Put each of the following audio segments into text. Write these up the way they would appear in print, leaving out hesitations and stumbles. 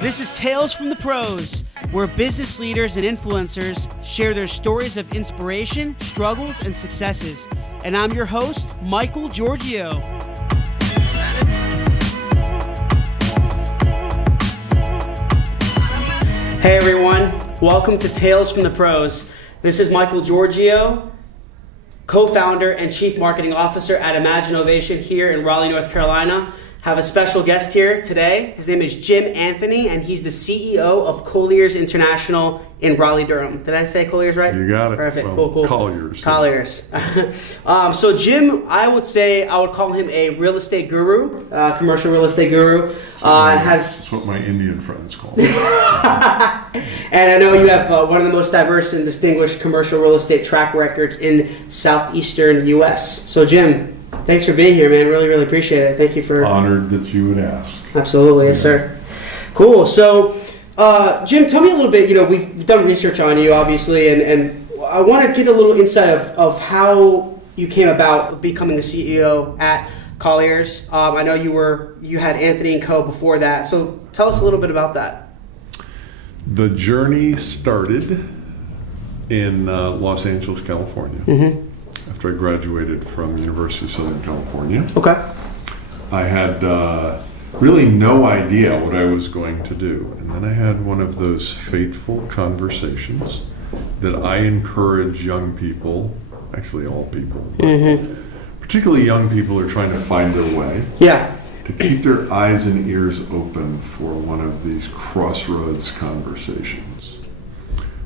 This is Tales from the Pros, where business leaders and influencers share their stories of inspiration, struggles, and successes. And I'm your host, Michael Giorgio. Hey everyone, welcome to Tales from the Pros. This is Michael Giorgio, co-founder and chief marketing officer at Imagine Ovation here in Raleigh, North Carolina. Have a special guest here today. His name is Jim Anthony, and he's the CEO of Colliers International in Raleigh, Durham. Did I say Colliers right? You got it. Perfect. Well, Cool. Colliers. Colliers. So Jim, I would call him a real estate guru, commercial real estate guru. That's what my Indian friends call me. And I know you have one of the most diverse and distinguished commercial real estate track records in Southeastern U.S. So Jim, thanks for being here, man. Really appreciate it. Thank you for... Honored that you would ask. Absolutely, yes, sir. Cool. So, Jim, tell me a little bit, we've done research on you, obviously, and I want to get a little insight of how you came about becoming the CEO at Colliers. I know you had Anthony & Co. before that, so tell us a little bit about that. The journey started in Los Angeles, California. Mm-hmm. After I graduated from University of Southern California. Okay. I had really no idea what I was going to do. And then I had one of those fateful conversations that I encourage young people, actually all people, but particularly young people who are trying to find their way. Yeah. To keep their eyes and ears open for one of these crossroads conversations.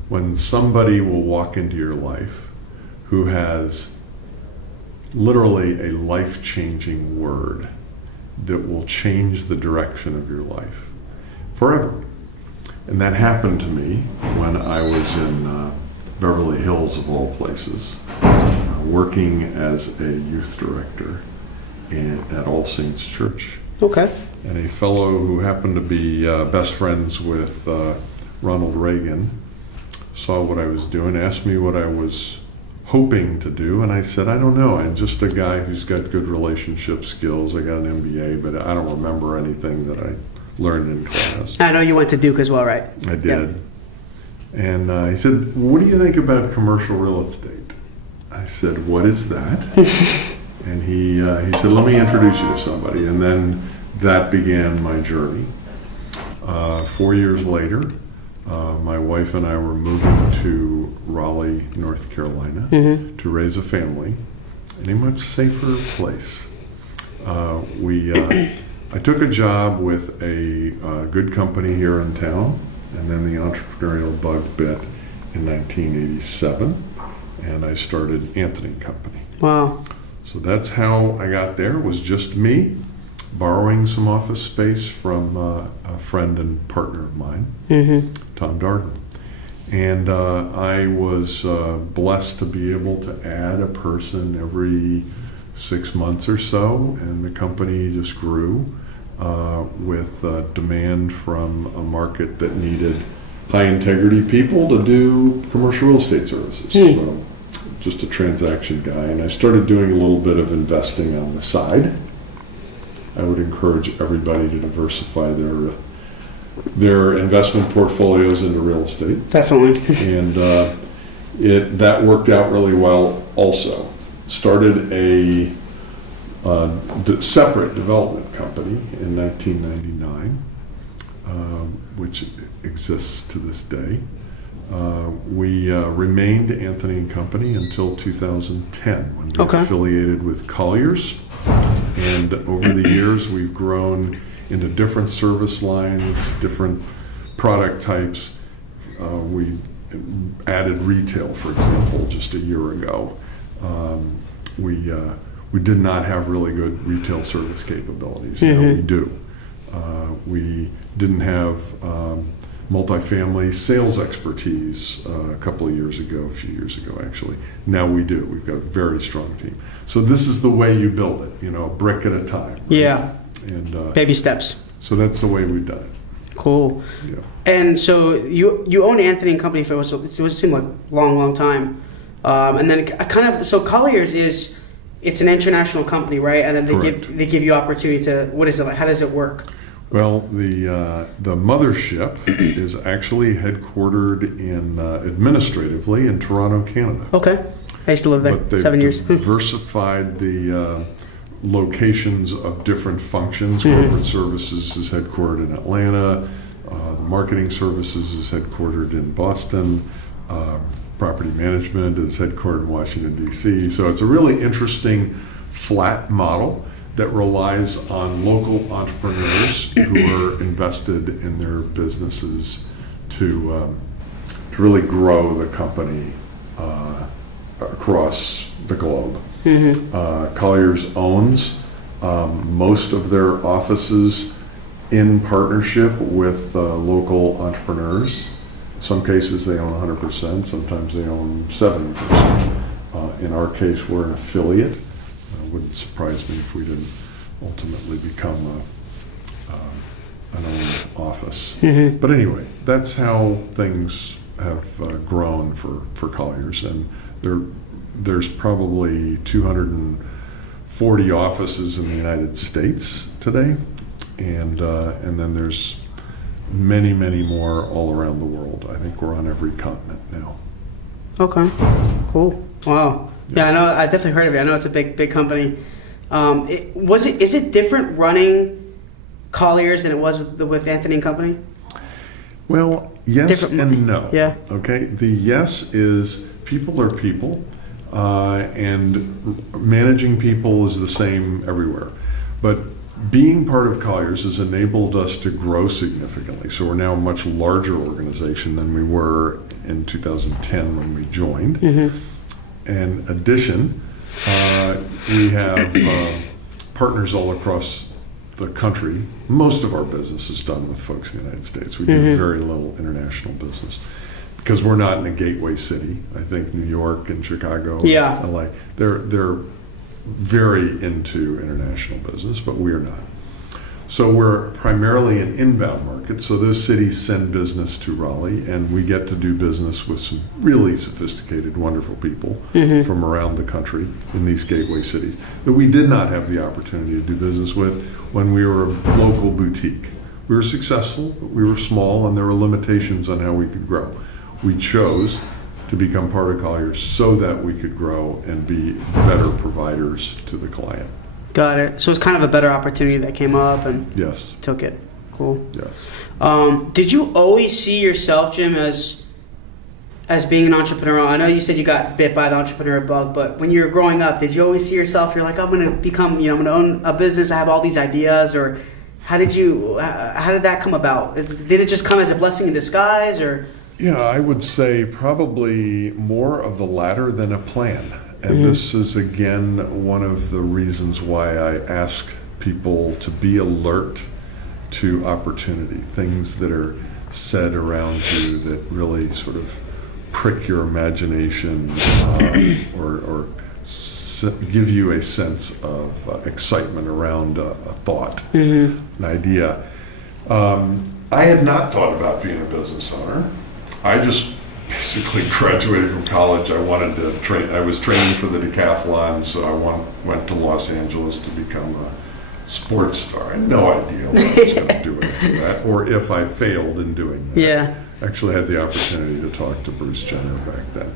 When somebody will walk into your life who has literally a life-changing word that will change the direction of your life forever. And that happened to me when I was in Beverly Hills, of all places, working as a youth director at All Saints Church. Okay. And a fellow who happened to be best friends with Ronald Reagan saw what I was doing, asked me what I was hoping to do, and I said, I don't know. I'm just a guy who's got good relationship skills. I got an MBA, but I don't remember anything that I learned in class. I know you went to Duke as well, right? I did. Yeah. And he said, what do you think about commercial real estate? I said, what is that? And he said, let me introduce you to somebody. And then that began my journey. 4 years later, my wife and I were moving to Raleigh, North Carolina to raise a family in a much safer place. I took a job with a good company here in town, and then the entrepreneurial bug bit in 1987, and I started Anthony & Company. Wow. So that's how I got there. It was just me borrowing some office space from a friend and partner of mine, Tom Darden. And I was blessed to be able to add a person every 6 months or so, and the company just grew with demand from a market that needed high integrity people to do commercial real estate services. So just a transaction guy, and I started doing a little bit of investing on the side. I would encourage everybody to diversify their investment portfolios into real estate. Definitely. And that worked out really well also. Started a separate development company in 1999, which exists to this day. We remained Anthony & Company until 2010 when we affiliated with Colliers. And over the years, we've grown into different service lines, different product types. We added retail, for example, just a year ago. We did not have really good retail service capabilities. Now we do. We didn't have multifamily sales expertise a few years ago actually. Now we do. We've got a very strong team. So this is the way you build it, a brick at a time. Right? Yeah. And baby steps. So that's the way we've done it. Cool. Yeah. And so you own Anthony & Company for it seemed like a long time. And then so Colliers it's an international company, right? And then they give you opportunity to, what is it like? How does it work? Well, the mothership is actually headquartered administratively in Toronto, Canada. Okay. I used to live there But they've 7 years. diversified the locations of different functions. Corporate services is headquartered in Atlanta. The marketing services is headquartered in Boston. Property management is headquartered in Washington, D.C. So it's a really interesting flat model that relies on local entrepreneurs who are invested in their businesses to really grow the company across the globe. Colliers owns most of their offices in partnership with local entrepreneurs. In some cases they own 100%, sometimes they own 70%. In our case, we're an affiliate. It wouldn't surprise me if we didn't ultimately become an owned office. But anyway, that's how things have grown for Colliers, and there's probably 240 offices in the United States today, and then there's many, many more all around the world. I think we're on every continent now. Okay, cool. Wow. Yeah, I know. I've definitely heard of it. I know it's a big company. Is it different running Colliers than it was with Anthony and Company? Well, yes Different. and no. Yeah. Okay. The yes is people are people, and managing people is the same everywhere. But being part of Colliers has enabled us to grow significantly. So we're now a much larger organization than we were in 2010 when we joined. In addition, we have partners all across the country. Most of our business is done with folks in the United States. We do very little international business because we're not in a gateway city. I think New York and Chicago, and LA, they're very into international business, but we're not. So we're primarily an inbound market. So those cities send business to Raleigh, and we get to do business with some really sophisticated, wonderful people from around the country in these gateway cities that we did not have the opportunity to do business with when we were a local boutique. We were successful, but we were small, and there were limitations on how we could grow. We chose to become part of Colliers so that we could grow and be better providers to the client. Got it. So it's kind of a better opportunity that came up and Yes. took it. Cool. Yes. Did you always see yourself, Jim, as being an entrepreneur? I know you said you got bit by the entrepreneur bug, but when you were growing up, did you always see yourself, you're like, I'm going to become, I'm going to own a business, I have all these ideas, or how did that come about? Did it just come as a blessing in disguise, or? Yeah, I would say probably more of the latter than a plan. And this is, again, one of the reasons why I ask people to be alert to opportunity, things that are said around you that really sort of prick your imagination or give you a sense of excitement around a thought, an idea. I had not thought about being a business owner. I just basically graduated from college. I wanted to train. I was training for the decathlon, so I went to Los Angeles to become a sports star. I had no idea what I was going to do after that, or if I failed in doing that. Yeah. I actually had the opportunity to talk to Bruce Jenner back then.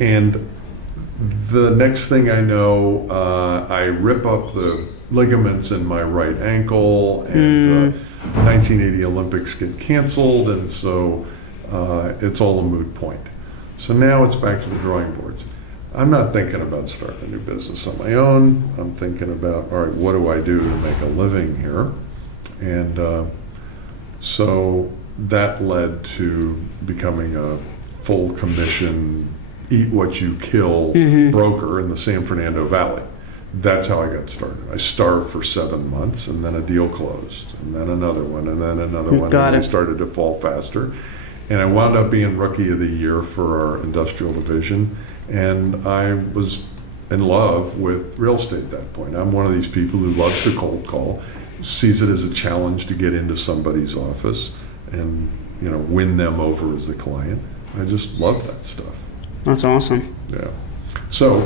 And the next thing I know, I rip up the ligaments in my right ankle, and 1980 Olympics get canceled, and so it's all a moot point. So now it's back to the drawing boards. I'm not thinking about starting a new business on my own. I'm thinking about, all right, what do I do to make a living here? And so that led to becoming a full commission, eat what you kill broker in the San Fernando Valley. That's how I got started. I starved for 7 months, and then a deal closed, and then another one, and then another one, and they started to fall faster. And I wound up being Rookie of the Year for our industrial division, and I was in love with real estate at that point. I'm one of these people who loves to cold call, sees it as a challenge to get into somebody's office and win them over as a client. I just love that stuff. That's awesome. Yeah. So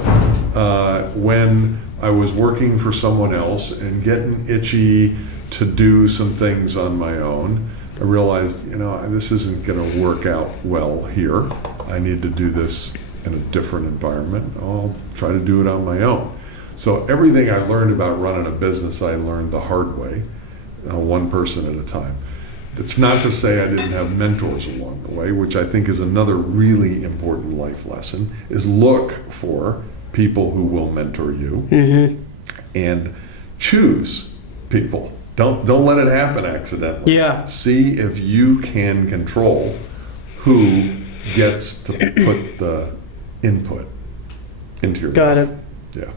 when I was working for someone else and getting itchy to do some things on my own. I realized, this isn't going to work out well here. I need to do this in a different environment. I'll try to do it on my own. So everything I learned about running a business, I learned the hard way, one person at a time. It's not to say I didn't have mentors along the way, which I think is another really important life lesson, is look for people who will mentor you and choose people. Don't let it happen accidentally. Yeah. See if you can control who gets to put the input into your Got life. it. Yeah.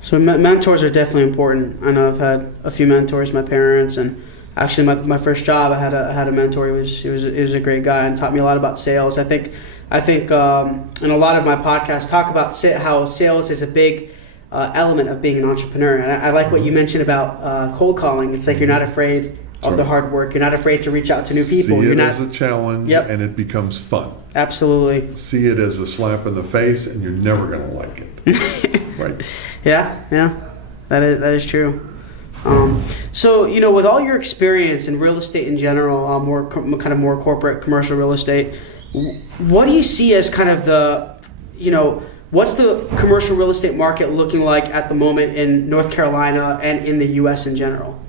So mentors are definitely important. I know I've had a few mentors, my parents, and actually my first job I had a mentor. He was a great guy and taught me a lot about sales. I think in a lot of my podcasts talk about how sales is a big element of being an entrepreneur. And I like what you mentioned about cold calling. It's like you're not afraid of the hard work. You're not afraid to reach out to new people. See you're it not as a challenge, and it becomes fun. Absolutely. See it as a slap in the face, and you're never going to like it. Right. Yeah, that is true. So with all your experience in real estate in general, more corporate commercial real estate, what do you see as kind of what's the commercial real estate market looking like at the moment in North Carolina and in the U.S. in general?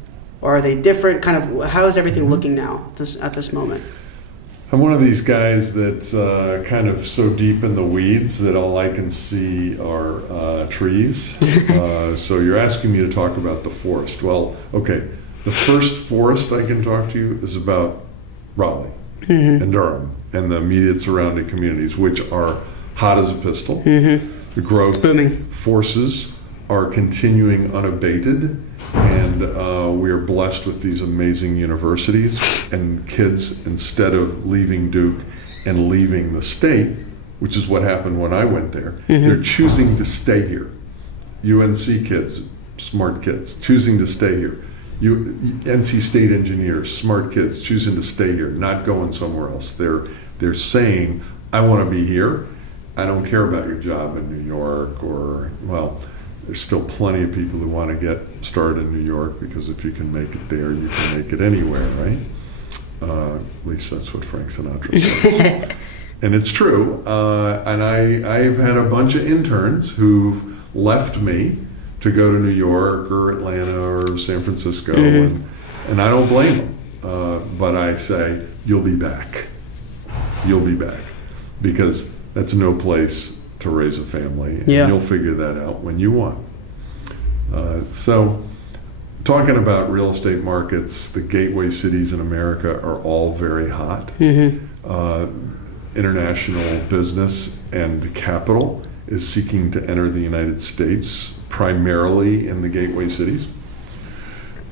Or are they different? How is everything looking now at this moment? I'm one of these guys that's kind of so deep in the weeds that all I can see are trees. So you're asking me to talk about the forest. Well, okay, the first forest I can talk to you is about Raleigh and Durham and the immediate surrounding communities, which are hot as a pistol. The growth forces are continuing unabated, and we are blessed with these amazing universities, and kids, instead of leaving Duke and leaving the state, which is what happened when I went there, they're choosing to stay here. UNC kids, smart kids, choosing to stay here. NC State engineers, smart kids, choosing to stay here, not going somewhere else. They're saying, I want to be here. I don't care about your job in New York, there's still plenty of people who want to get started in New York, because if you can make it there, you can make it anywhere, right? At least that's what Frank Sinatra said. And it's true. And I've had a bunch of interns who've left me to go to New York or Atlanta or San Francisco, and I don't blame them. But I say, you'll be back. You'll be back. Because that's no place to raise a family, and you'll figure that out when you want. So talking about real estate markets, the gateway cities in America are all very hot. International business and capital is seeking to enter the United States, primarily in the gateway cities.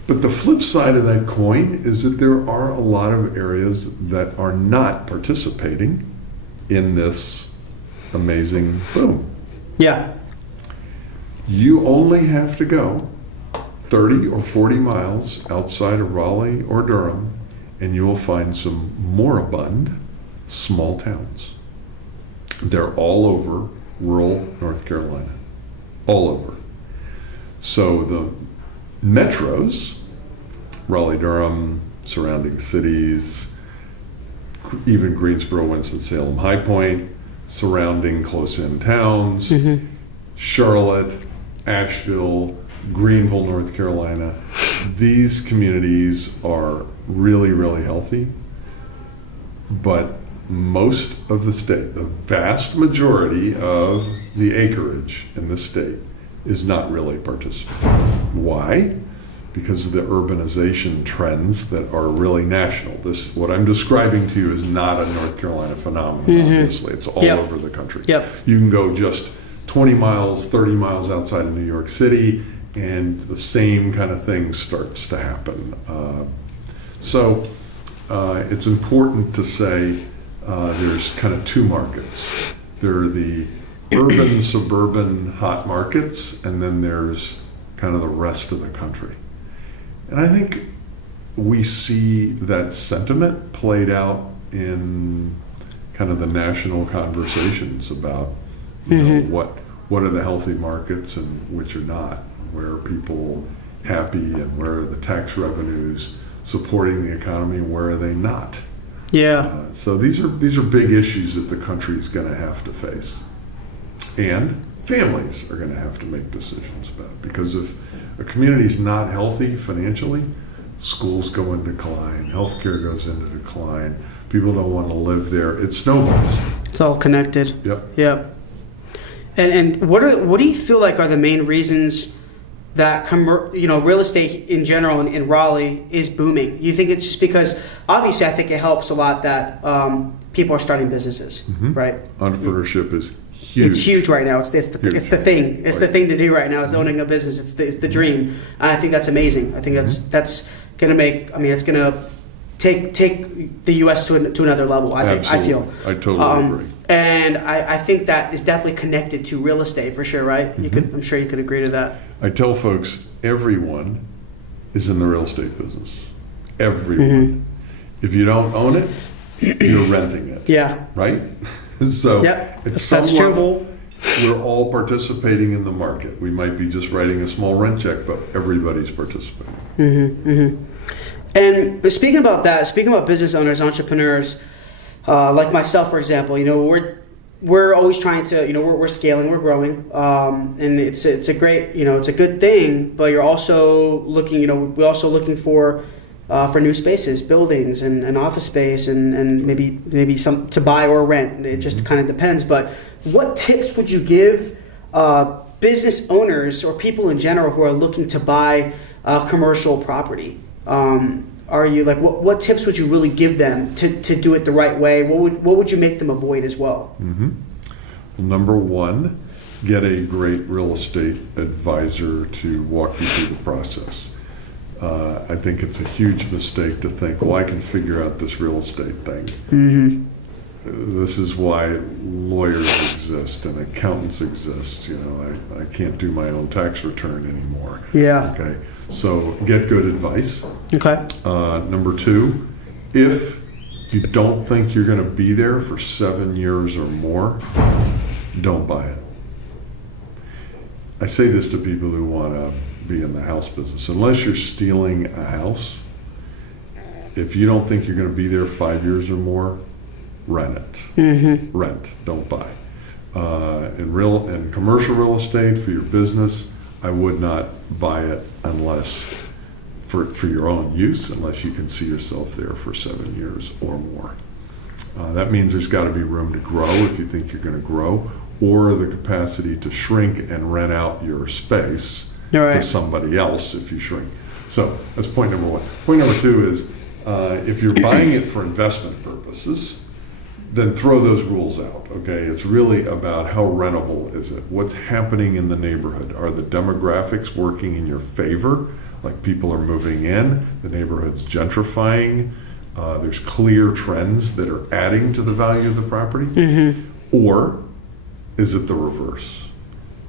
But the flip side of that coin is that there are a lot of areas that are not participating in this amazing boom. Yeah. You only have to go 30 or 40 miles outside of Raleigh or Durham, and you will find some moribund small towns. They're all over rural North Carolina. All over. So the metros, Raleigh, Durham, surrounding cities, even Greensboro, Winston-Salem, High Point, surrounding close-in towns, Charlotte, Asheville, Greenville, North Carolina. These communities are really, really healthy, but most of the state, the vast majority of the acreage in the state is not really participating. Why? Because of the urbanization trends that are really national. What I'm describing to you is not a North Carolina phenomenon, obviously. It's all over the country. You can go just 20 miles, 30 miles outside of New York City, and the same kind of thing starts to happen. So it's important to say there's kind of two markets. There are the urban, suburban hot markets, and then there's kind of the rest of the country. And I think we see that sentiment played out in kind of the national conversations about what are the healthy markets and which are not, where people happy, and where are the tax revenues supporting the economy, and where are they not? Yeah. So these are big issues that the country is going to have to face, and families are going to have to make decisions about. Because if a community is not healthy financially, schools go into decline, healthcare goes into decline. People don't want to live there. It snowballs. It's all connected. Yep. Yeah. And what do you feel like are the main reasons that real estate in general in Raleigh is booming? You think it's just because, obviously, I think it helps a lot that people are starting businesses, right? Entrepreneurship is huge. It's huge right now. It's the thing. It's the thing to do right now. Is owning a business. It's the dream. And I think that's amazing. I think that's gonna make. I mean, it's gonna take the U.S. to another level. I feel. I totally agree. And I think that is definitely connected to real estate for sure, right? I'm sure you could agree to that. I tell folks, everyone is in the real estate business. Everyone. If you don't own it, you're renting it. Yeah. Right? So at some level, we're all participating in the market. We might be just writing a small rent check, but everybody's participating. And speaking about business owners, entrepreneurs, like myself, for example, we're always trying to, we're scaling, we're growing, and it's a great, it's a good thing. But you're also looking, we're also looking for new spaces, buildings, and office space, and maybe some to buy or rent. It just kind of depends. But what tips would you give business owners or people in general who are looking to buy commercial property? Are you like what tips would you really give them to do it the right way? What would you make them avoid as well? Number one, get a great real estate advisor to walk you through the process. I think it's a huge mistake to think, well, I can figure out this real estate thing. This is why lawyers exist and accountants exist. I can't do my own tax return anymore. Yeah. Okay. So get good advice. Okay. Number two, if you don't think you're going to be there for 7 years or more, don't buy it. I say this to people who want to be in the house business. Unless you're stealing a house, if you don't think you're going to be there 5 years or more, rent it. Rent, don't buy. In commercial real estate for your business, I would not buy it unless for your own use, unless you can see yourself there for 7 years or more. That means there's got to be room to grow if you think you're going to grow, or the capacity to shrink and rent out your space to somebody else if you shrink. So that's point number one. Point number two is if you're buying it for investment purposes, then throw those rules out, okay? It's really about how rentable is it? What's happening in the neighborhood? Are the demographics working in your favor? Like people are moving in, the neighborhood's gentrifying, there's clear trends that are adding to the value of the property? Or is it the reverse?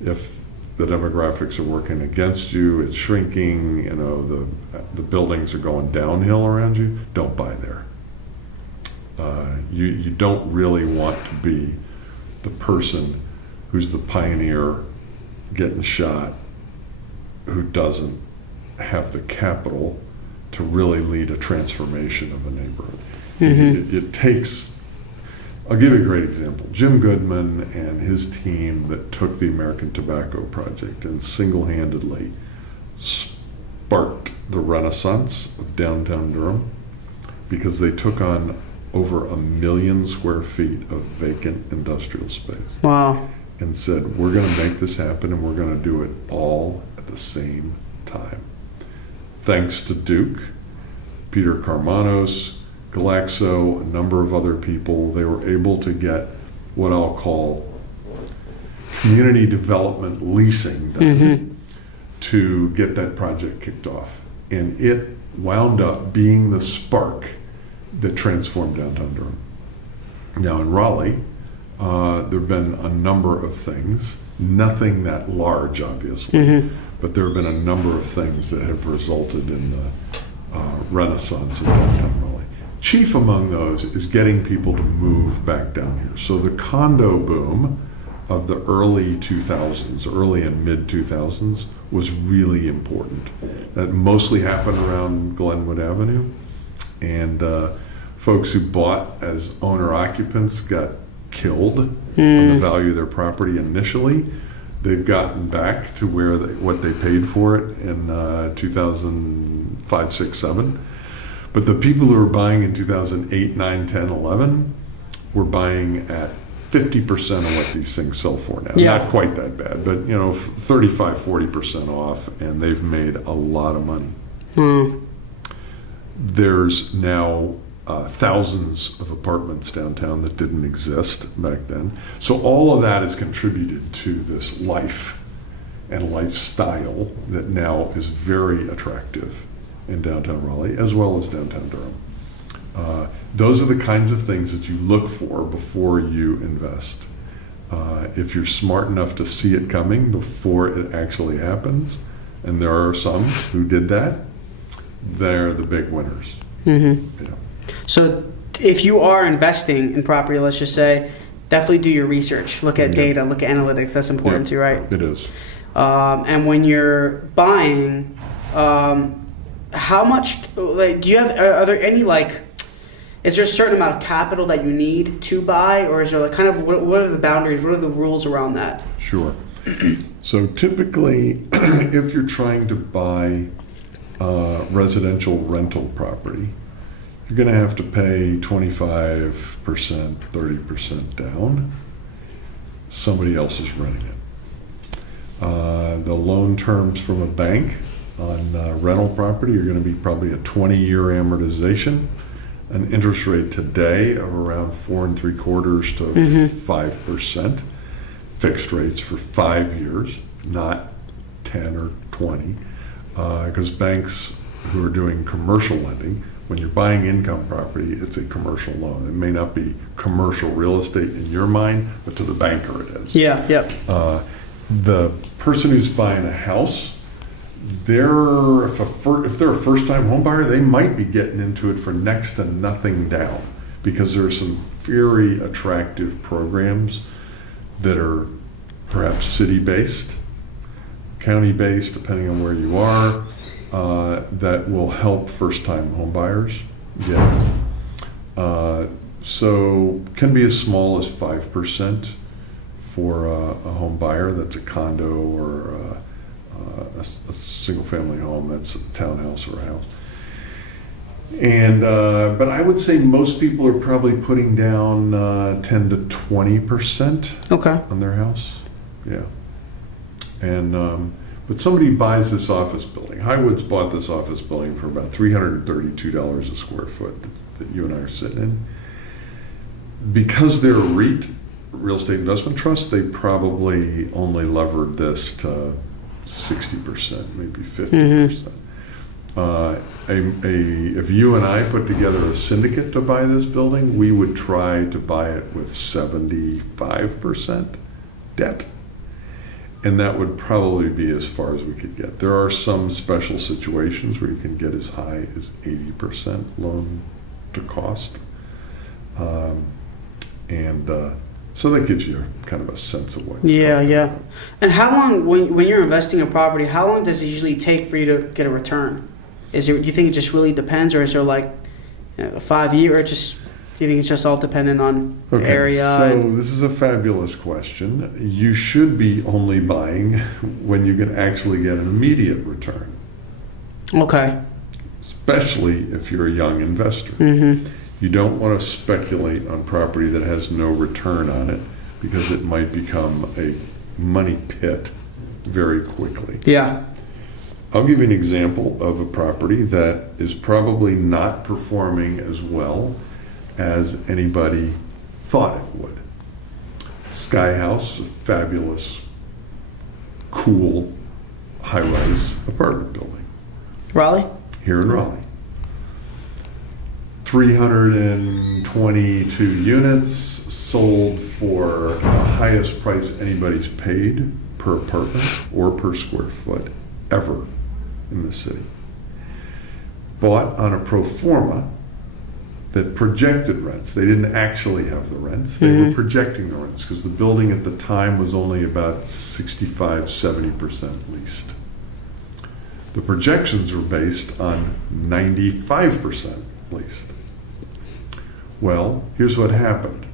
If the demographics are working against you, it's shrinking, the buildings are going downhill around you, don't buy there. You don't really want to be the person who's the pioneer getting shot, who doesn't have the capital to really lead a transformation of a neighborhood. It takes, I'll give you a great example. Jim Goodman and his team that took the American Tobacco Project and single-handedly sparked the renaissance of downtown Durham, because they took on over 1 million square feet of vacant industrial space. Wow. And said, we're going to make this happen, and we're going to do it all at the same time. Thanks to Duke, Peter Karmanos, Glaxo, a number of other people, they were able to get what I'll call community development leasing done to get that project kicked off. And it wound up being the spark that transformed downtown Durham. Now in Raleigh, there have been a number of things, nothing that large obviously, but there have been a number of things that have resulted in the renaissance of downtown Raleigh. Chief among those is getting people to move back down here. So the condo boom of the early 2000s, early and mid 2000s, was really important. That mostly happened around Glenwood Avenue, and folks who bought as owner occupants got killed on the value of their property initially. They've gotten back to what they paid for it in 2005, 6, 7. But the people who were buying in 2008, 9, 10, 11 were buying at 50% of what these things sell for now. Yeah. Not quite that bad, but 35, 40% off, and they've made a lot of money. There's now thousands of apartments downtown that didn't exist back then. So all of that has contributed to this life and lifestyle that now is very attractive in downtown Raleigh as well as downtown Durham. Those are the kinds of things that you look for before you invest. If you're smart enough to see it coming before it actually happens, and there are some who did that, they're the big winners. So if you are investing in property, let's just say, definitely do your research. Look at data, look at analytics. That's important too, right? It is. And when you're buying, how much, do you have, are there any is there a certain amount of capital that you need to buy, or is there what are the boundaries, what are the rules around that? Sure. So typically, if you're trying to buy residential rental property, you're going to have to pay 25%, 30% down. Somebody else is renting it. The loan terms from a bank on rental property are going to be probably a 20-year amortization, an interest rate today of around 4.75% to 5%, fixed rates for 5 years, not 10 or 20, because banks who are doing commercial lending, when you're buying income property, it's a commercial loan. It may not be commercial real estate in your mind, but to the banker it is. Yeah, yep. The person who's buying a house, if they're a first-time home buyer, they might be getting into it for next to nothing down, because there are some very attractive programs that are perhaps city-based, county-based, depending on where you are, that will help first-time home buyers get it. So can be as small as 5% for a home buyer that's a condo or a single-family home that's a townhouse or a house. And but I would say most people are probably putting down 10 to 20% on their house. Yeah. And but somebody buys this office building. Highwoods bought this office building for about $332 a square foot that you and I are sitting in. Because they're a REIT, real estate investment trust, they probably only levered this to 60%, maybe 50%. If you and I put together a syndicate to buy this building, we would try to buy it with 75% debt. And that would probably be as far as we could get. There are some special situations where you can get as high as 80% loan to cost. So that gives you kind of a sense of what you're talking about. And how long, when you're investing in property, how long does it usually take for you to get a return? Do you think it just really depends, or is there a 5 year, or just, do you think it's just all dependent on the area? So this is a fabulous question. You should be only buying when you can actually get an immediate return. Okay. Especially if you're a young investor. You don't want to speculate on property that has no return on it, because it might become a money pit very quickly. Yeah. I'll give you an example of a property that is probably not performing as well as anybody thought it would. Sky House, a fabulous, cool, high-rise apartment building. Raleigh? Here in Raleigh. 322 units, sold for the highest price anybody's paid per apartment or per square foot ever in the city. Bought on a pro forma that projected rents. They didn't actually have the rents. They were projecting the rents because the building at the time was only about 65, 70% leased. The projections were based on 95% leased. Well, here's what happened.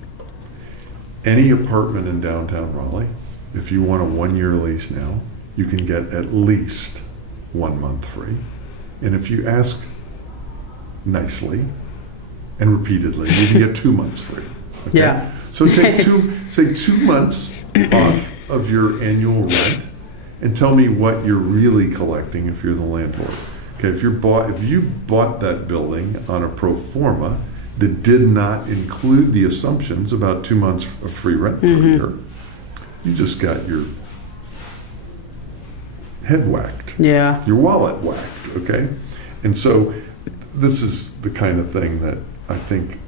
Any apartment in downtown Raleigh, if you want a 1-year lease now, you can get at least 1 month free. And if you ask nicely and repeatedly, you can get 2 months free. Okay? Yeah. So take say 2 months off of your annual rent and tell me what you're really collecting if you're the landlord. Okay, if you bought that building on a pro forma that did not include the assumptions about 2 months of free rent per year, you just got your head whacked. Yeah. Your wallet whacked, okay? And so this is the kind of thing that I think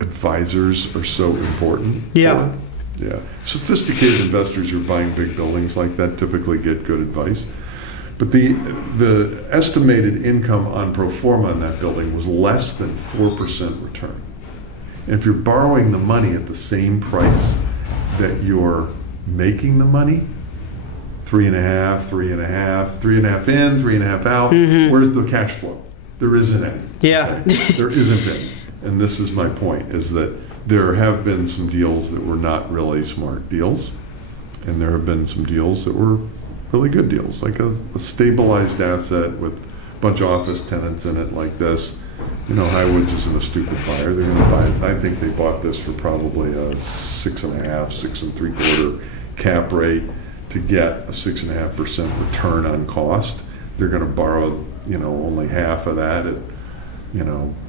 advisors are so important Yeah. for. Yeah. Sophisticated investors who are buying big buildings like that typically get good advice. But the estimated income on pro forma in that building was less than 4% return. And if you're borrowing the money at the same price that you're making the money, 3.5, 3.5, 3.5 in, 3.5 out, where's the cash flow? There isn't any. Yeah. Okay? There isn't any. And this is my point, is that there have been some deals that were not really smart deals, and there have been some deals that were really good deals, like a stabilized asset with a bunch of office tenants in it like this. You know, Highwoods isn't a stupid buyer. They're going to buy it. I think they bought this for probably a 6.5, 6.75 cap rate to get a 6.5% return on cost. They're going to borrow, only half of that at,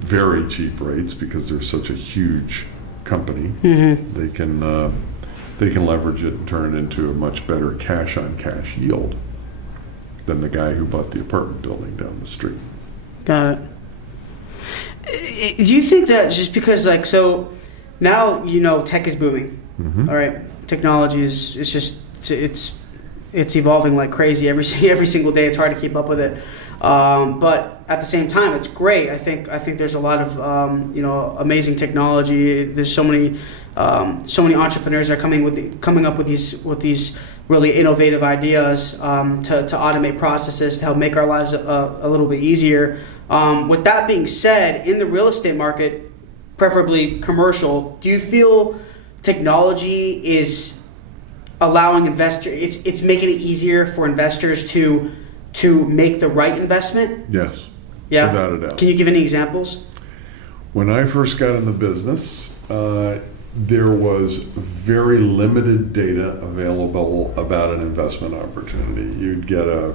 very cheap rates because they're such a huge company. They can leverage it and turn it into a much better cash-on-cash yield than the guy who bought the apartment building down the street. Got it. Do you think that just because, so now, tech is booming, all right? Technology is it's evolving like crazy every single day. It's hard to keep up with it. But at the same time, it's great. I think there's a lot of, amazing technology. There's so many entrepreneurs that are coming up with these really innovative ideas to automate processes to help make our lives a little bit easier. With that being said, in the real estate market, preferably commercial, do you feel technology is allowing investors, it's making it easier for investors to make the right investment? Yes. Yeah. Without a doubt. Can you give any examples? When I first got in the business, there was very limited data available about an investment opportunity. You'd get a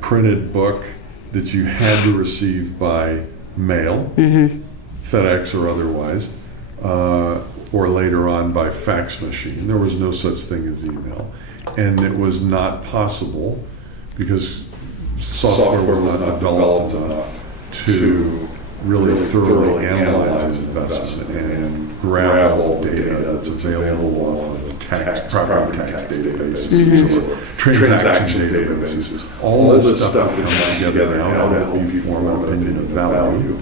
printed book that you had to receive by mail, FedEx or otherwise, or later on by fax machine. There was no such thing as email. And it was not possible because software was not developed enough to really thoroughly analyze an investment and grab all the data that's available off of property tax databases or transaction databases. All this stuff that comes together now to help you form an opinion of value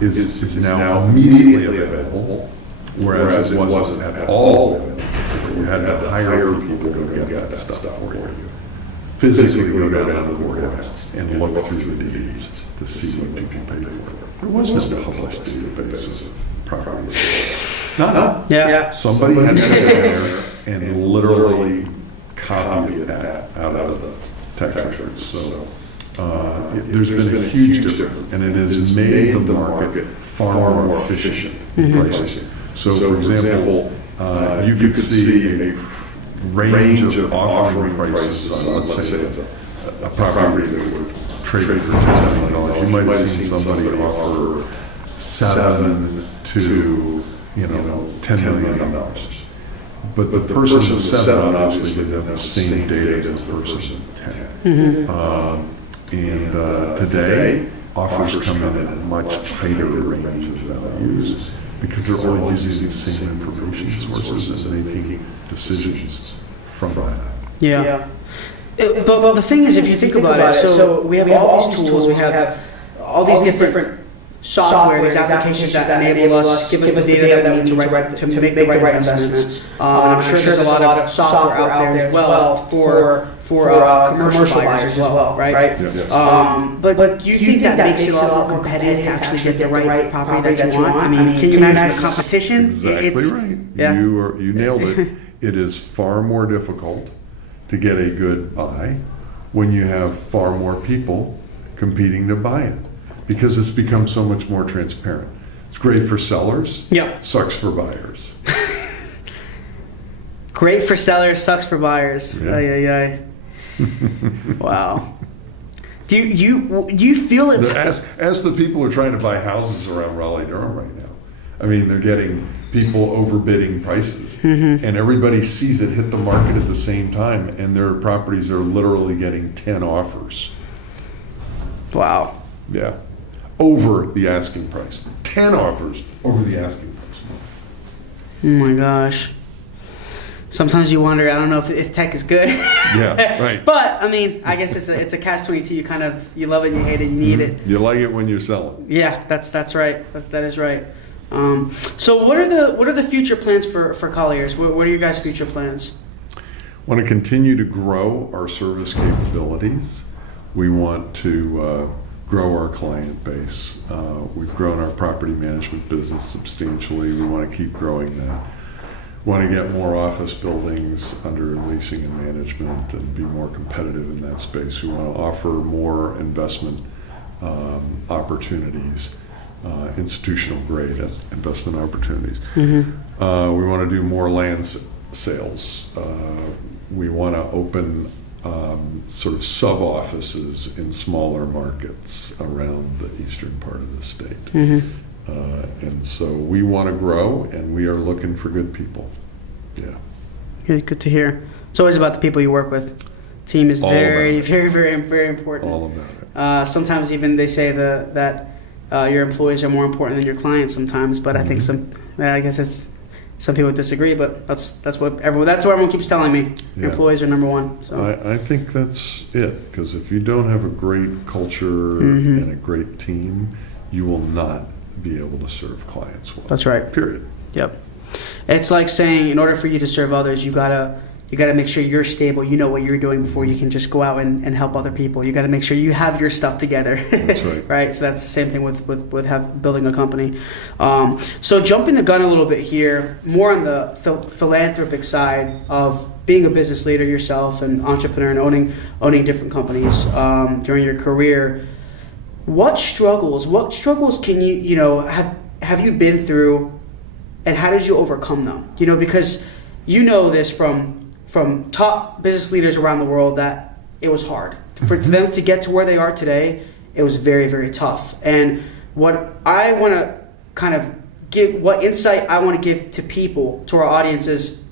is now immediately available, whereas it wasn't at all available. You had to hire people to get that stuff for you. Physically go down to the courthouse and look through the deeds to see what you can pay for. There was no published database of properties. No. Yeah. Somebody had to sit there and literally copy it out of the tax records. So there's been a huge difference, and it has made the market far more efficient in pricing. So, for example, you could see a range of offering prices on, let's say it's a property that would trade for $10 million. You might have seen somebody offer $7 to $10 million. But the person with 7 obviously didn't have the same data as the person with 10. And today, offers come in a much tighter range of values because they're all using the same information sources and making decisions from that. Yeah. But the thing is, if you think about it, so we have all these tools, we have all these different software, these applications that enable us, give us the data that we need to make the right investments. And I'm sure there's a lot of software out there as well for commercial buyers as well, right? But do you think that makes it a lot more competitive to actually get the right property that you want? I mean, can you imagine the competition? Exactly right. Yeah. You nailed it. It is far more difficult to get a good buy when you have far more people competing to buy it, because it's become so much more transparent. It's great for sellers. Yep. Sucks for buyers. Great for sellers, sucks for buyers. Yeah. Wow. Do you feel it's as the people are trying to buy houses around Raleigh, Durham right now? I mean, they're getting people overbidding prices, and everybody sees it hit the market at the same time, and their properties are literally getting 10 offers. Wow. Yeah, over the asking price. 10 offers over the asking price. Oh my gosh. Sometimes you wonder, I don't know if tech is good. Yeah, right. But I mean, I guess it's a catch-22. You love it, you hate it, you need it. You like it when you're selling. Yeah, that's right. That is right. So what are the future plans for Colliers? What are your guys' future plans? Want to continue to grow our service capabilities. We want to grow our client base. We've grown our property management business substantially. We want to keep growing that. Want to get more office buildings under leasing and management and be more competitive in that space. We want to offer more investment opportunities, institutional grade investment opportunities. We want to do more land sales. We want to open sort of sub-offices in smaller markets around the eastern part of the state. And so we want to grow, and we are looking for good people. Yeah. Good to hear. It's always about the people you work with. Team is very important. All about it. Sometimes even they say that your employees are more important than your clients sometimes, but I think I guess some people disagree, but that's what everyone keeps telling me. Yeah. Employees are number one. So I think that's it, because if you don't have a great culture and a great team, you will not be able to serve clients well. That's right. Period. Yep. It's like saying, in order for you to serve others, you gotta make sure you're stable. You know what you're doing before you can just go out and help other people. You got to make sure you have your stuff together. That's right. Right. So that's the same thing with building a company. So jumping the gun a little bit here, more on the philanthropic side of being a business leader yourself and entrepreneur and owning different companies during your career. What struggles can you have you been through, and how did you overcome them? Because you know this from top business leaders around the world that it was hard for them to get to where they are today. It was very, very tough. And what I want to kind of give, what insight I want to give to people, to our audiences,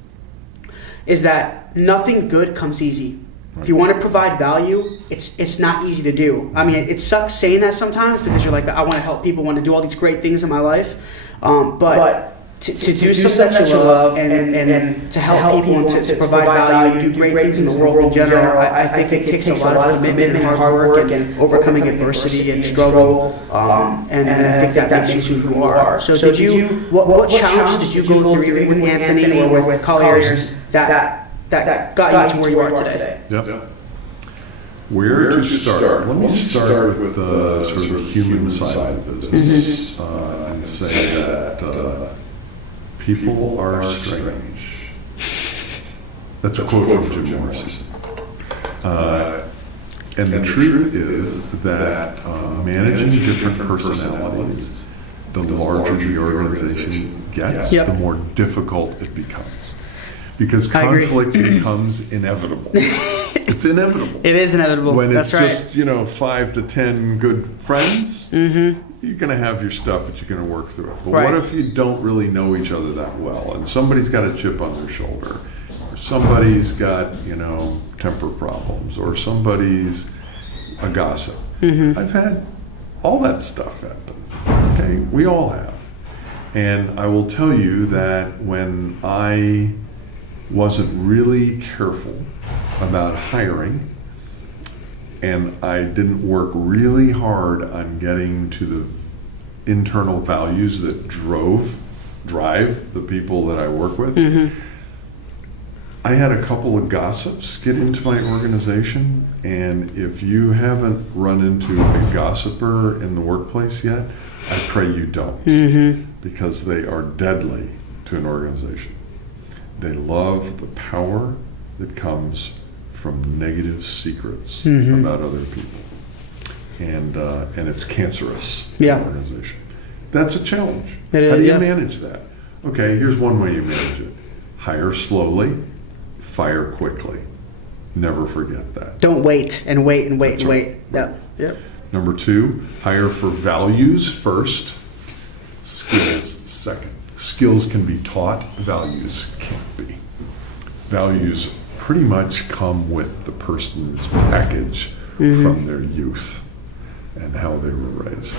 is that nothing good comes easy. If you want to provide value, it's not easy to do. I mean, it sucks saying that sometimes, because you're like, I want to help people, want to do all these great things in my life, but to do something that you love and to help people and to provide value, do great things in the world in general, I think it takes a lot of commitment and hard work and overcoming adversity and struggle, and I think that makes you who you are. So what challenge did you go through, even with Anthony or with Colliers, that got you to where you are today? Yep. Where to start? Let me start with the sort of human side of the business and say that people are strange. That's a quote from Jim Morrison. And the truth is that managing different personalities, the larger the organization gets, the more difficult it becomes. Because conflict becomes inevitable. It's inevitable. It is inevitable. When That's it's right. just 5 to 10 good friends, you're going to have your stuff, but you're going to work through it. But what if you don't really know each other that well, and somebody's got a chip on their shoulder, or somebody's got temper problems, or somebody's a gossip? I've had all that stuff happen. Okay, we all have. And I will tell you that when I wasn't really careful about hiring, and I didn't work really hard on getting to the internal values that drive the people that I work with. I had a couple of gossips get into my organization, and if you haven't run into a gossiper in the workplace yet, I pray you don't, because they are deadly to an organization. They love the power that comes from negative secrets about other people, and it's cancerous to an organization. That's a challenge. How do you manage that? Okay, here's one way you manage it: hire slowly, fire quickly. Never forget that. Don't wait and wait and wait. That's and right. wait. Yep. Number 2, hire for values first, skills second. Skills can be taught, values can't be. Values pretty much come with the person's package from their youth and how they were raised.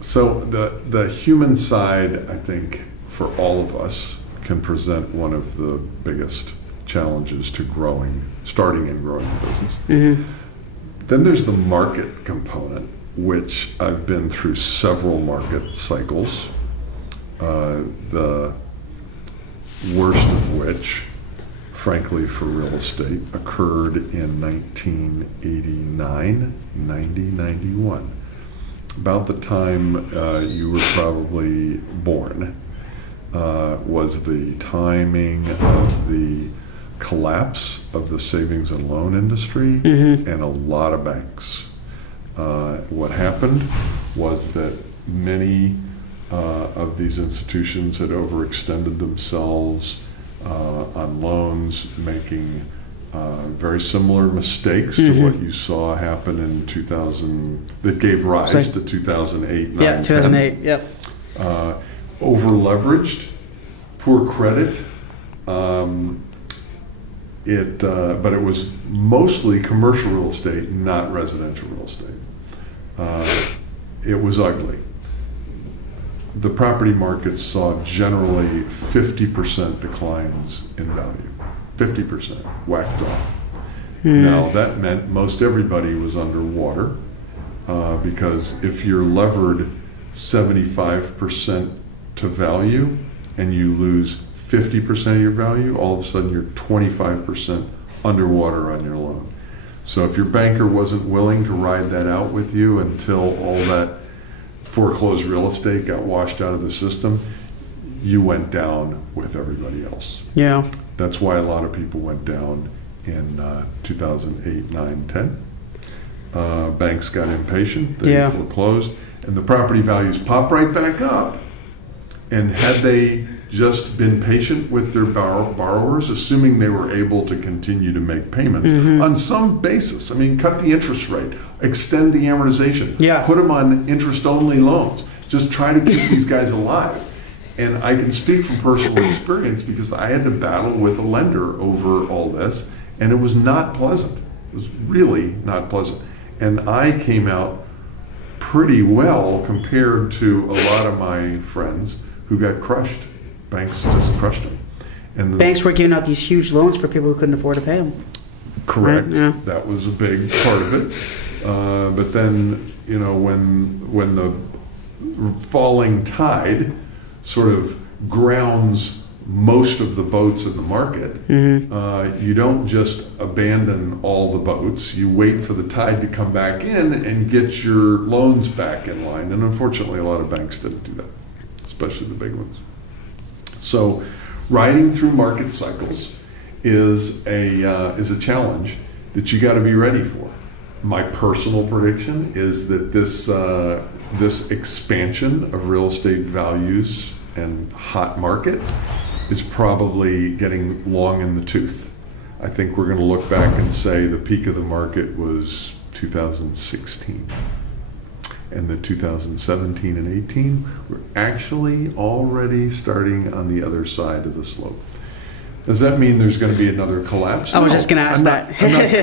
So the human side, I think, for all of us, can present one of the biggest challenges to starting and growing a business. Then there's the market component, which I've been through several market cycles, the worst of which, frankly, for real estate, occurred in 1989, 90, 91. About the time you were probably born was the timing of the collapse of the savings and loan industry and a lot of banks. What happened was that many of these institutions had overextended themselves on loans, making very similar mistakes to what you saw happen in 2000, that gave rise to 2008, 9, Yeah, 2008, 10. Over-leveraged, poor credit. But it was mostly commercial real estate, not residential real estate. It was ugly. The property markets saw generally 50% declines in value. 50% whacked off. Now that meant most everybody was underwater because if you're levered 75% to value and you lose 50% of your value, all of a sudden you're 25% underwater on your loan. So if your banker wasn't willing to ride that out with you until all that foreclosed real estate got washed out of the system, you went down with everybody else. Yeah. That's why a lot of people went down in 2008, 9, 10. Banks got impatient, they foreclosed, and the property values popped right back up. And had they just been patient with their borrowers, assuming they were able to continue to make payments on some basis. I mean, cut the interest rate, extend the amortization, put them on interest-only loans. Just try to keep these guys alive. And I can speak from personal experience because I had to battle with a lender over all this, and it was not pleasant. It was really not pleasant. And I came out pretty well compared to a lot of my friends who got crushed. Banks just crushed them. And banks were giving out these huge loans for people who couldn't afford to pay them. Correct. Right? Yeah. That was a big part of it. But then, you know, when the falling tide sort of grounds most of the boats in the market, you don't just abandon all the boats. You wait for the tide to come back in and get your loans back in line. And unfortunately, a lot of banks didn't do that, especially the big ones. So riding through market cycles is a challenge that you got to be ready for. My personal prediction is that this expansion of real estate values and hot market is probably getting long in the tooth. I think we're going to look back and say the peak of the market was 2016. And the 2017 and 18, we're actually already starting on the other side of the slope. Does that mean there's going to be another collapse? I was just going to ask that.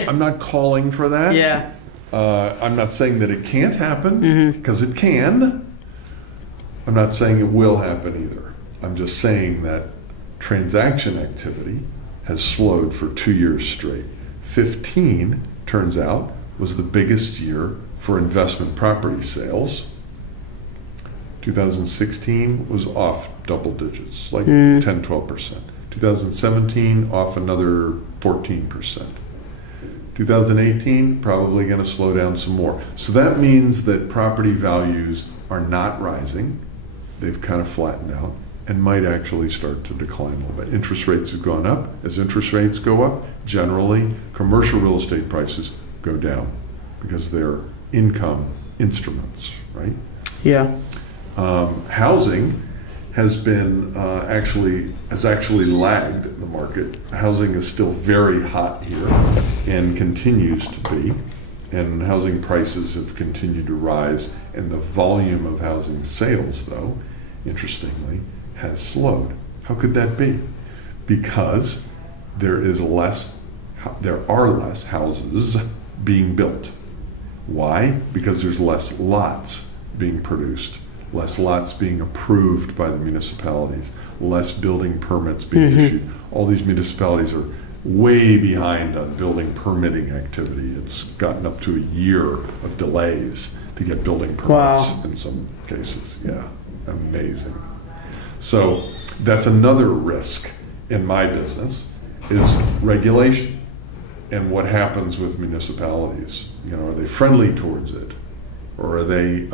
I'm not calling for that. Yeah. I'm not saying that it can't happen, because it can. I'm not saying it will happen either. I'm just saying that transaction activity has slowed for 2 years straight. 15, turns out, was the biggest year for investment property sales. 2016 was off double digits, like 10-12%. 2017 off another 14%. 2018 probably going to slow down some more. So that means that property values are not rising. They've kind of flattened out and might actually start to decline a little bit. Interest rates have gone up. As interest rates go up, generally commercial real estate prices go down because they're income instruments, right? Yeah. Housing has been actually lagged the market. Housing is still very hot here and continues to be, and housing prices have continued to rise, and the volume of housing sales, though, interestingly, has slowed. How could that be? Because there are less houses being built. Why? Because there's less lots being produced, less lots being approved by the municipalities, less building permits being issued. All these municipalities are way behind on building permitting activity. It's gotten up to a year of delays to get building permits in some cases. Yeah, amazing. So that's another risk in my business is regulation and what happens with municipalities. You know, are they friendly towards it, or are they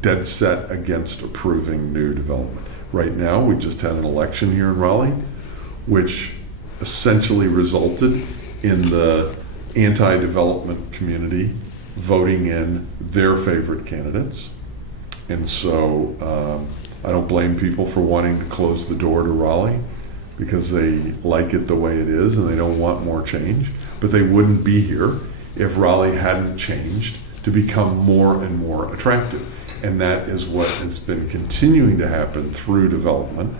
dead set against approving new development? Right now, we just had an election here in Raleigh, which essentially resulted in the anti-development community voting in their favorite candidates. And so I don't blame people for wanting to close the door to Raleigh because they like it the way it is and they don't want more change. But they wouldn't be here if Raleigh hadn't changed to become more and more attractive. And that is what has been continuing to happen through development.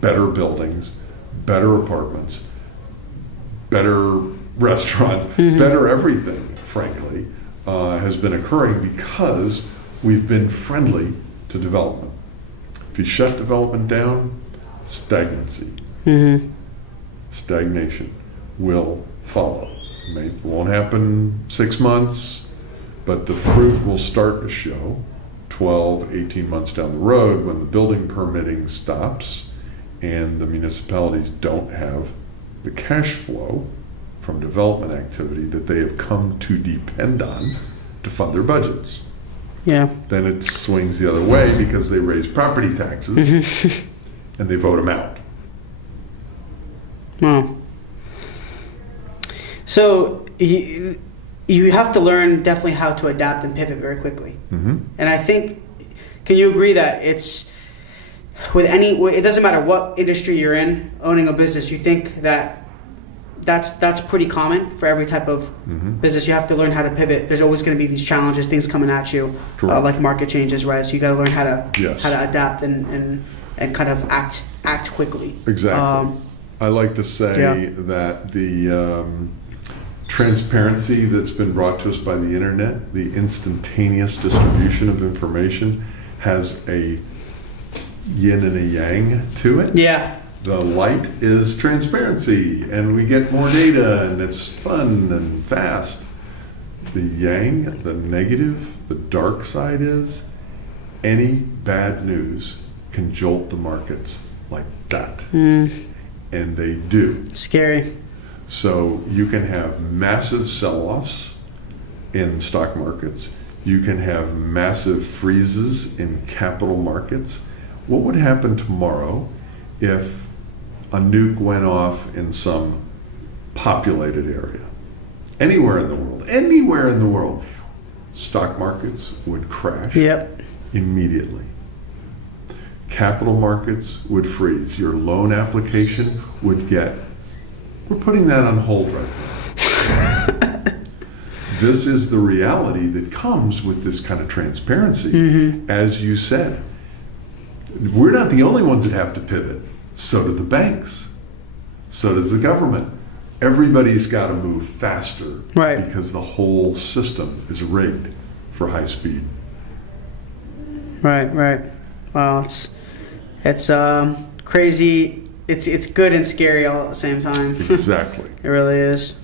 Better buildings, better apartments, better restaurants, better everything, frankly, has been occurring because we've been friendly to development. If you shut development down, stagnancy, stagnation will follow. It won't happen 6 months, but the fruit will start to show 12, 18 months down the road when the building permitting stops and the municipalities don't have the cash flow from development activity that they have come to depend on to fund their budgets. Yeah. Then it swings the other way because they raise property taxes and they vote them out. Wow. So you have to learn definitely how to adapt and pivot very quickly. And I think, can you agree that it's with it doesn't matter what industry you're in, owning a business, you think that that's pretty common for every type of business. You have to learn how to pivot. There's always going to be these challenges, things coming at you, like market changes, right? So you got to learn how to adapt and kind of act quickly. Exactly. I like to say that the transparency that's been brought to us by the internet, the instantaneous distribution of information, has a yin and a yang to it. Yeah. The light is transparency, and we get more data, and it's fun and fast. The yang, the negative, the dark side is any bad news can jolt the markets like that. And they do. Scary. So you can have massive sell-offs in stock markets. You can have massive freezes in capital markets. What would happen tomorrow if a nuke went off in some populated area? Anywhere in the world, stock markets would crash immediately. Capital markets would freeze. Your loan application would we're putting that on hold right now. This is the reality that comes with this kind of transparency. As you said, we're not the only ones that have to pivot. So do the banks. So does the government. Everybody's got to move faster because the whole system is rigged for high speed. Right. Well, it's crazy. It's good and scary all at the same time. Exactly. It really is.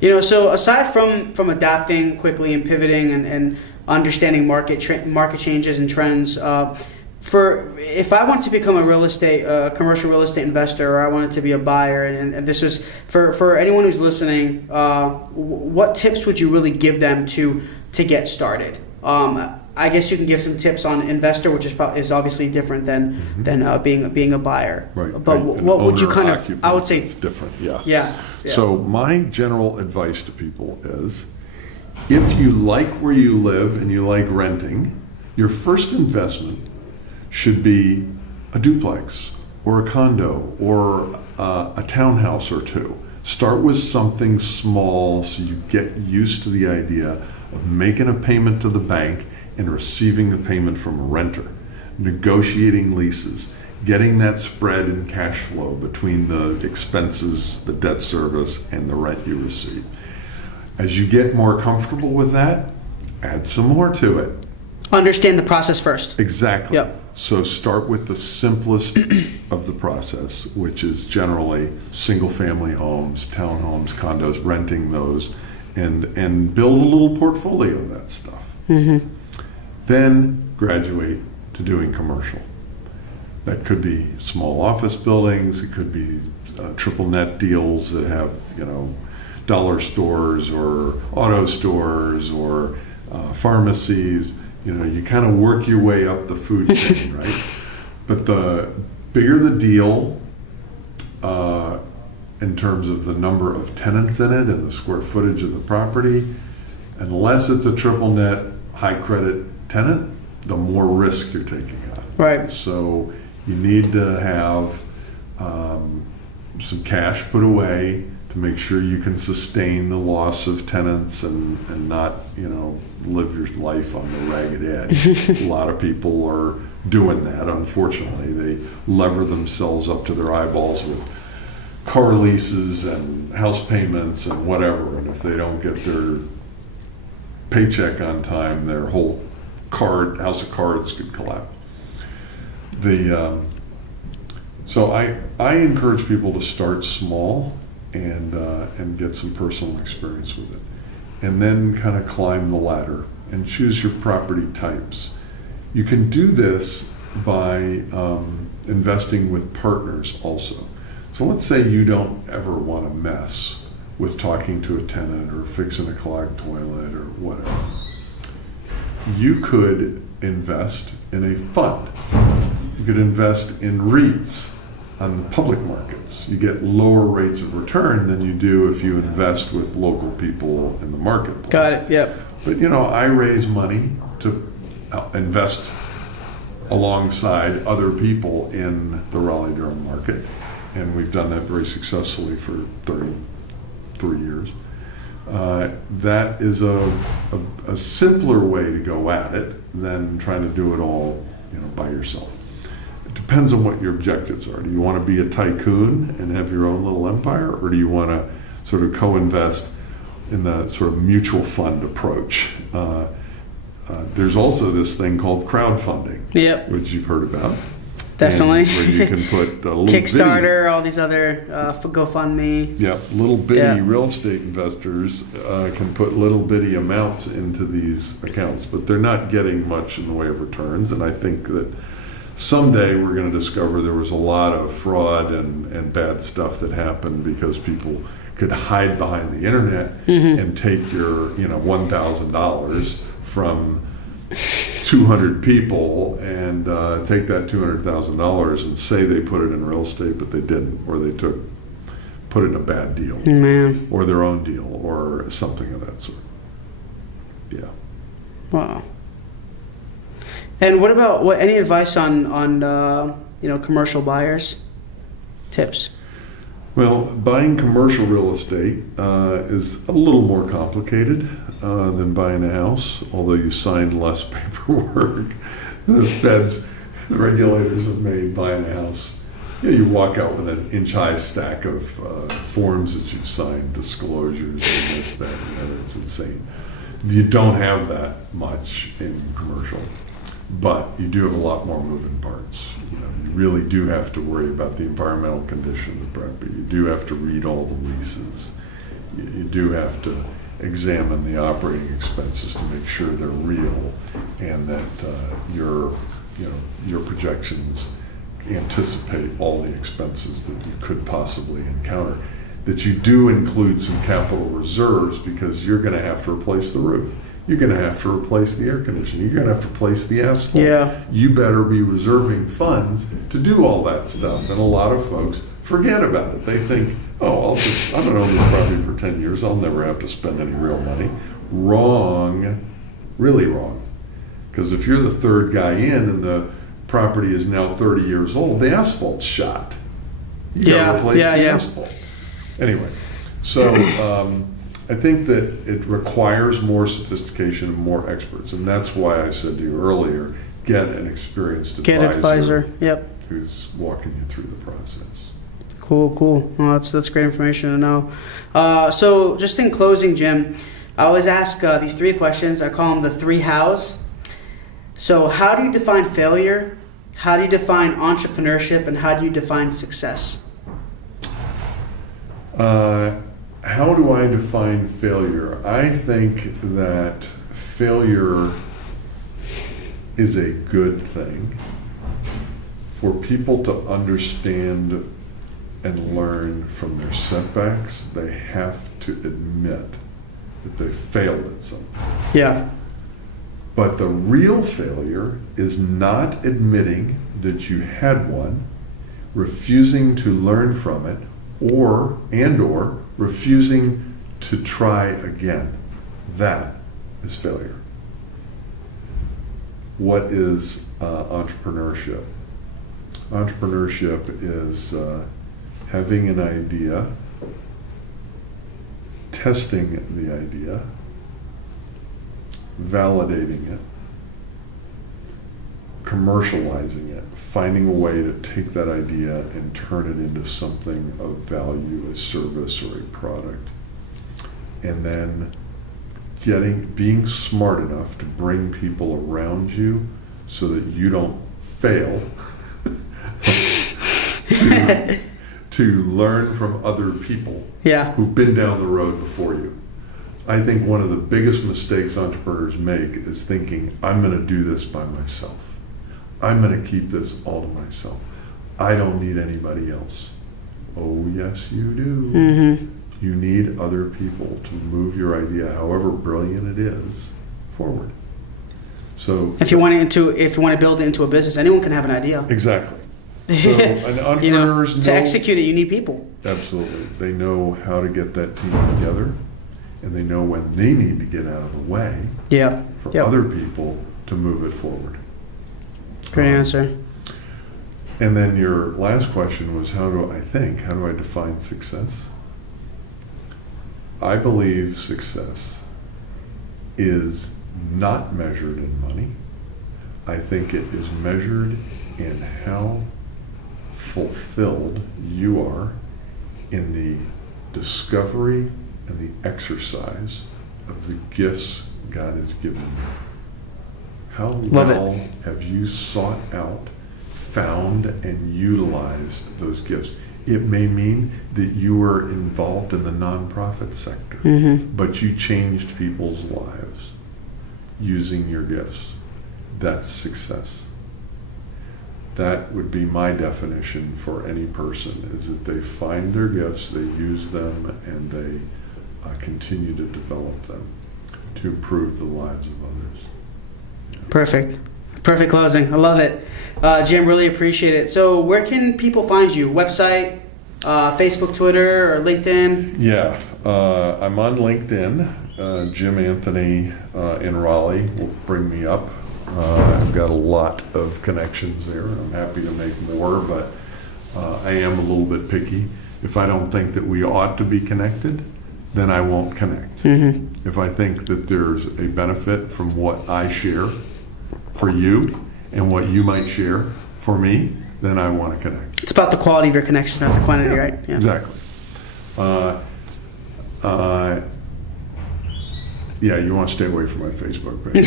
So aside from adapting quickly and pivoting and understanding market changes and trends, if I wanted to become a commercial real estate investor, or I wanted to be a buyer, and this is for anyone who's listening, what tips would you really give them to get started? I guess you can give some tips on investor, which is obviously different than being a buyer. Right. But what would you kind of? I would say it's different. Yeah. Yeah. So my general advice to people is, if you like where you live and you like renting, your first investment should be a duplex or a condo or a townhouse or two. Start with something small so you get used to the idea of making a payment to the bank and receiving a payment from a renter, negotiating leases, getting that spread in cash flow between the expenses, the debt service, and the rent you receive. As you get more comfortable with that, add some more to it. Understand the process first. Exactly. Yep. So start with the simplest of the process, which is generally single-family homes, townhomes, condos, renting those, and build a little portfolio of that stuff. Mm-hmm. Then graduate to doing commercial. That could be small office buildings. It could be triple net deals that have, dollar stores or auto stores or pharmacies. You kind of work your way up the food chain, right? But the bigger the deal, in terms of the number of tenants in it and the square footage of the property, unless it's a triple net high credit tenant, the more risk you're taking on. Right. So you need to have some cash put away to make sure you can sustain the loss of tenants and not, live your life on the ragged edge. A lot of people are doing that, unfortunately. They lever themselves up to their eyeballs with car leases and house payments and whatever, and if they don't get their paycheck on time, their whole house of cards could collapse. So I encourage people to start small and get some personal experience with it, and then kind of climb the ladder and choose your property types. You can do this by investing with partners also. So let's say you don't ever want to mess with talking to a tenant or fixing a clogged toilet or whatever. You could invest in a fund. You could invest in REITs on the public markets. You get lower rates of return than you do if you invest with local people in the marketplace. Got it, yep. But I raise money to invest alongside other people in the Raleigh-Durham market, and we've done that very successfully for 33 years. That is a simpler way to go at it than trying to do it all by yourself. It depends on what your objectives are. Do you want to be a tycoon and have your own little empire, or do you want to sort of co-invest in the sort of mutual fund approach? There's also this thing called crowdfunding, yep, which you've heard about. Definitely. Where you can put a little Kickstarter, all these other GoFundMe. Yeah, little bitty real estate investors can put little bitty amounts into these accounts, but they're not getting much in the way of returns. And I think that someday we're going to discover there was a lot of fraud and bad stuff that happened because people could hide behind the internet and take your $1,000 from 200 people and take that $200,000 and say they put it in real estate, but they didn't, or they put it in a bad deal, Man. or their own deal, or something of that sort. Yeah. Wow. And what about any advice on commercial buyers? Tips. Well, buying commercial real estate is a little more complicated than buying a house, although you sign less paperwork. The regulators have made buying a house. You walk out with an inch-high stack of forms that you've signed, disclosures, and this, that, and the other. It's insane. You don't have that much in commercial, but you do have a lot more moving parts. You really do have to worry about the environmental condition of the property. You do have to read all the leases. you do have to examine the operating expenses to make sure they're real and that your projections anticipate all the expenses that you could possibly encounter. That you do include some capital reserves because you're going to have to replace the roof. You're going to have to replace the air conditioning. You're going to have to replace the asphalt. Yeah. You better be reserving funds to do all that stuff. And a lot of folks forget about it. They think, oh, I'm going to own this property for 10 years. I'll never have to spend any real money. Wrong. Really wrong. Because if you're the third guy in and the property is now 30 years old, the asphalt's shot. You got to replace the asphalt. Anyway, so I think that it requires more sophistication and more experts, and that's why I said to you earlier, get an experienced advisor. Yep. Who's walking you through the process. Cool. Well, that's great information to know. So just in closing, Jim, I always ask these three questions. I call them the three hows. So how do you define failure? How do you define entrepreneurship? And how do you define success? How do I define failure? I think that failure is a good thing. For people to understand and learn from their setbacks, they have to admit that they failed at something. Yeah. But the real failure is not admitting that you had one, refusing to learn from it, or refusing to try again. That is failure. What is entrepreneurship? Entrepreneurship is having an idea, testing the idea, validating it, commercializing it, finding a way to take that idea and turn it into something of value, a service or a product, and then being smart enough to bring people around you so that you don't fail to learn from other people who've been down the road before you. I think one of the biggest mistakes entrepreneurs make is thinking, I'm going to do this by myself. I'm going to keep this all to myself. I don't need anybody else. Oh, yes, you do. Mm-hmm. You need other people to move your idea, however brilliant it is, forward. So if you want to build it into a business, anyone can have an idea. Exactly. So an entrepreneurs to execute it, you need people. Absolutely. They know how to get that team together, and they know when they need to get out of the way for other people to move it forward. Great answer. And then your last question was, how do I define success? I believe success is not measured in money. I think it is measured in how fulfilled you are in the discovery and the exercise of the gifts God has given you. How well have you sought out, found, and utilized those gifts? It may mean that you were involved in the nonprofit sector, but you changed people's lives using your gifts. That's success. That would be my definition for any person, is that they find their gifts, they use them, and they continue to develop them to improve the lives of others. Perfect closing. I love it. Jim, really appreciate it. So where can people find you? Website, Facebook, Twitter, or LinkedIn? Yeah, I'm on LinkedIn. Jim Anthony in Raleigh will bring me up. I've got a lot of connections there, and I'm happy to make more, but I am a little bit picky. If I don't think that we ought to be connected, then I won't connect. If I think that there's a benefit from what I share for you and what you might share for me, then I want to connect. It's about the quality of your connections, not the quantity, right? Yeah. Exactly. You want to stay away from my Facebook page.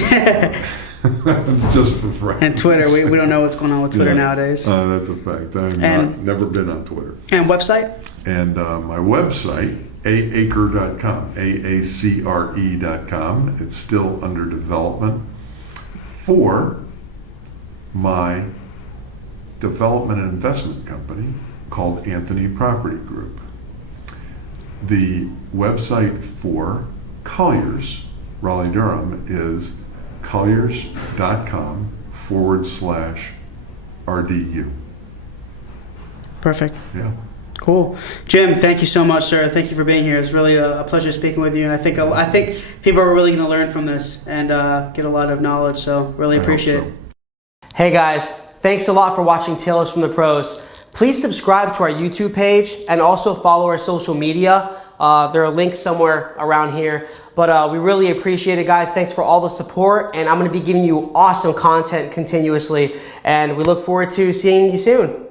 It's just for friends. And Twitter, we don't know what's going on with Twitter nowadays. That's a fact. I've never been on Twitter. And website? And my website aacre.com, aacre.com. It's still under development for my development and investment company called Anthony Property Group. The website for Colliers, Raleigh Durham, is colliers.com/RDU. Perfect. Yeah. Cool. Jim, thank you so much, sir. Thank you for being here. It's really a pleasure speaking with you, and I think people are really going to learn from this and get a lot of knowledge, so really appreciate it. Hey guys, thanks a lot for watching Tales from the Pros. Please subscribe to our YouTube page and also follow our social media. There are links somewhere around here, but we really appreciate it, guys. Thanks for all the support, and I'm going to be giving you awesome content continuously, and we look forward to seeing you soon.